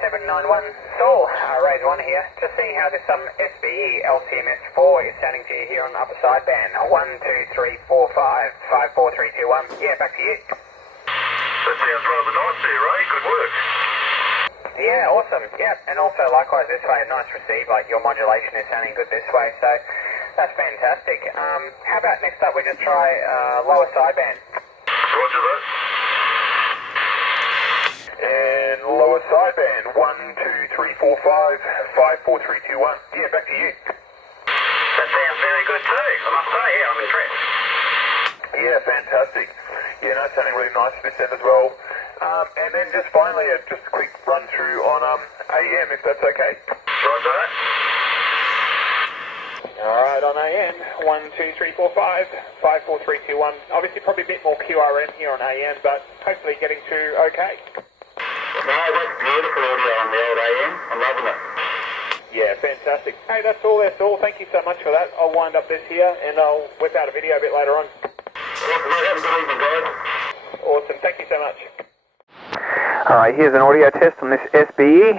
791 stall, raise 1 here, just seeing how this SBE LCMS-4 is sounding to you here on the upper sideband. 1, 2, 3, 4, 5, 5, 4, 3, 2, 1. Yeah, back to you. That sounds rather nice there, Ray. Good work. Yeah, awesome. Yeah, and also likewise this way, a nice receive, like your modulation is sounding good this way, so that's fantastic. How about next up we just try lower sideband? Roger that. And lower sideband, 1, 2, 3, 4, 5, 5, 4, 3, 2, 1. Yeah, back to you. That sounds very good too. I must say, yeah, I'm impressed. Yeah, fantastic. Yeah, no, sounding really nice this end as well. And then just finally, just a quick run through on AM, if that's okay. Roger that. Alright, on AM, 1, 2, 3, 4, 5, 5, 4, 3, 2, 1. Obviously probably a bit more QRM here on AM, but hopefully getting to okay. No, that's beautiful audio on the old AM. I'm loving it. Yeah, fantastic. Hey, that's all there, Saul. Thank you so much for that. I'll wind up this here, and I'll whip out a video a bit later on. Awesome, mate. Have a good evening, guys. Awesome. Thank you so much. Alright, here's an audio test on this SBE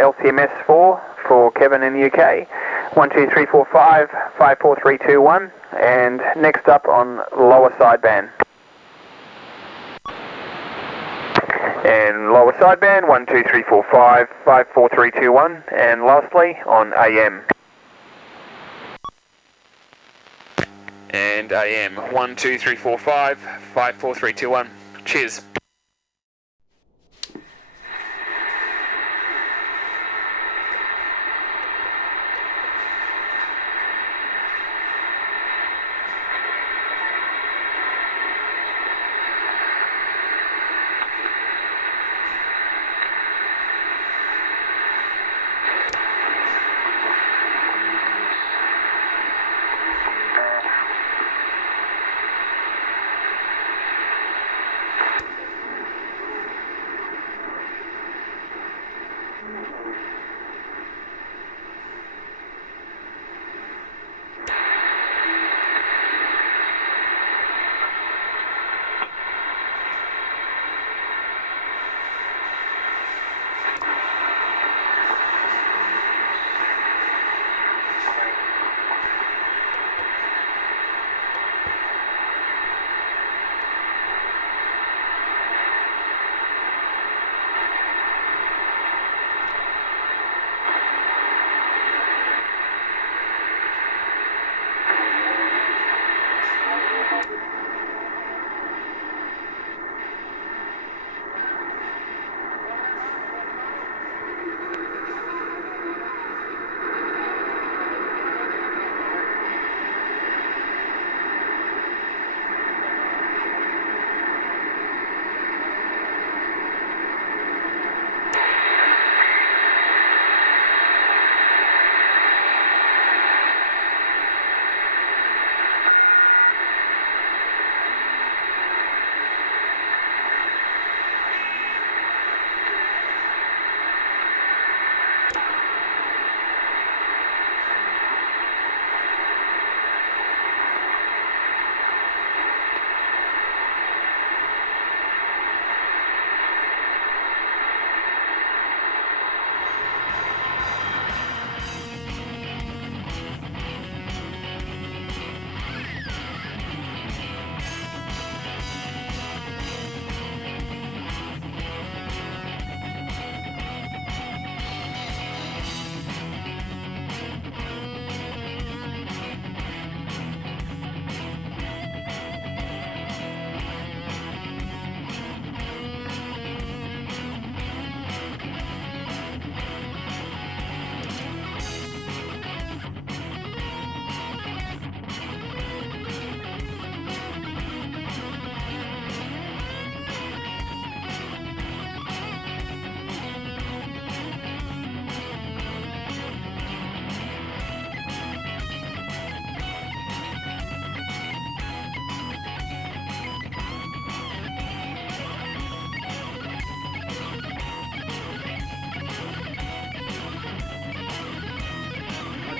LCMS-4 for Kevan in the UK. 1, 2, 3, 4, 5, 5, 4, 3, 2, 1. And next up on lower sideband. And lower sideband, 1, 2, 3, 4, 5, 5, 4, 3, 2, 1. And lastly on AM. And AM, 1, 2, 3, 4, 5, 5, 4, 3, 2, 1. Cheers.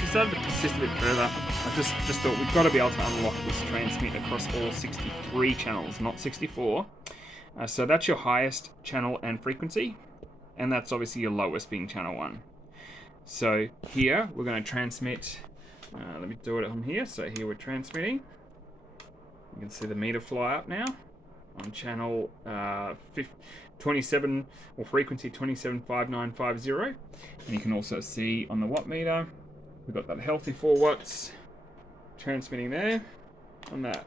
Decided to persist a bit further. I just thought we've got to be able to unlock this transmit across all 63 channels, not 64. So that's your highest channel and frequency. and that's obviously your lowest being channel 1. So here we're going to transmit, let me do it on here. So here we're transmitting. You can see the meter fly up now on channel 27, or frequency 275950. And you can also see on the watt meter, we've got that healthy 4 watts transmitting there on that.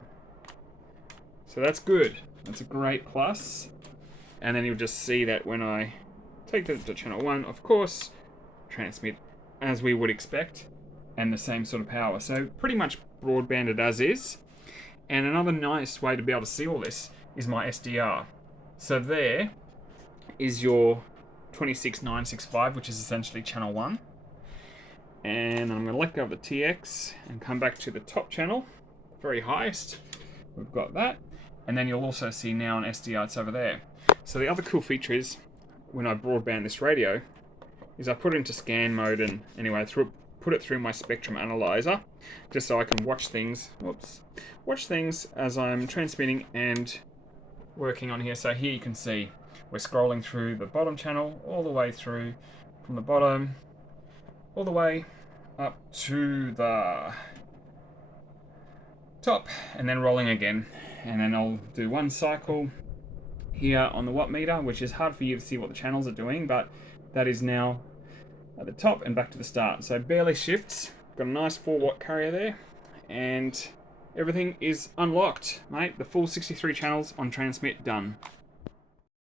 So that's good. That's a great plus. And then you'll just see that when I take that to channel 1, of course, transmit as we would expect, and the same sort of power. So pretty much broadbanded as is. And another nice way to be able to see all this is my SDR. So there is your 26965, which is essentially channel 1. And I'm going to let go of the TX and come back to the top channel, very highest. We've got that. And then you'll also see now on SDR, it's over there. So the other cool feature is, when I broadband this radio, is I put it into scan mode, and anyway, put it through my spectrum analyzer, just so I can watch things, watch things as I'm transmitting and working on here. So here you can see we're scrolling through the bottom channel, all the way through from the bottom, all the way up to the top, and then rolling again. And then I'll do one cycle here on the watt meter, which is hard for you to see what the channels are doing, but that is now at the top and back to the start. So barely shifts. Got a nice 4 watt carrier there, and everything is unlocked, mate. The full 63 channels on transmit done.